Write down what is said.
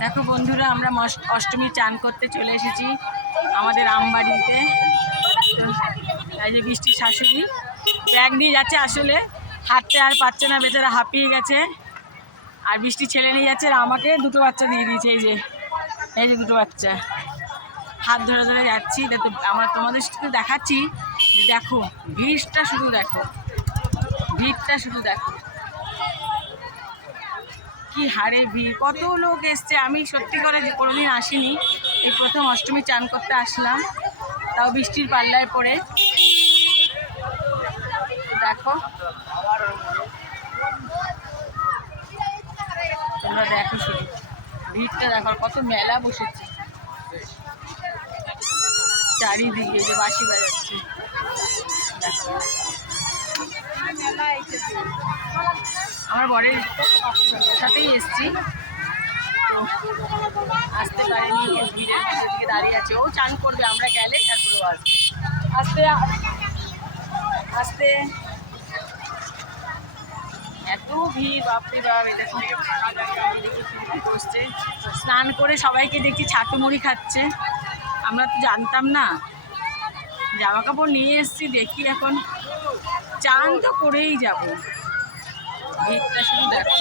দেখো বন্ধুরা, আমরা অষ্টমী চান করতে চলে এসেছি আমাদের আমবাড়িতে। এই যে বৃষ্টির শাশুড়ি ব্যাগ নিয়ে যাচ্ছে, আসলে হাঁটতে আর পারছে না, বেচারা হাঁপিয়ে গেছে। আর বৃষ্টি ছেলে নিয়ে যাচ্ছে, আর আমাকে দুটো বাচ্চা দিয়ে দিয়েছে। এই যে দুটো বাচ্চা, হাত ধরে ধরে যাচ্ছি। তো আমরা তোমাদের সাথে দেখাচ্ছি, দেখো ভিড়টা শুধু দেখো, ভিড়টা শুধু দেখো, কি হারে ভিড়, কত লোক এসছে। আমি সত্যি করে কোনোদিন আসিনি, এই প্রথম অষ্টমী চান করতে আসলাম, তাও বৃষ্টির পাল্লায় পড়ে। দেখো তোমরা, দেখো শুধু ভিড়টা দেখো, কত মেলা বসেছে চারিদিকে, যে বাঁশি বাজাচ্ছে। আমার বরের সাথেই এসছি, তো আসতে পারেনি, ভিড়ের দিকে দাঁড়িয়ে আছে। ও চান করবে, আমরা গেলে তারপরে ও আসবে। আসতে আসতে এত ভিড়, বাপরে বাপ। এটা বসছে, স্নান করে সবাইকে দেখছি ছাতু মুড়ি খাচ্ছে। আমরা তো জানতাম না, জামা কাপড় নিয়ে এসছি, দেখি এখন চান তো করেই যাব। ভিড়টা শুধু দেখো,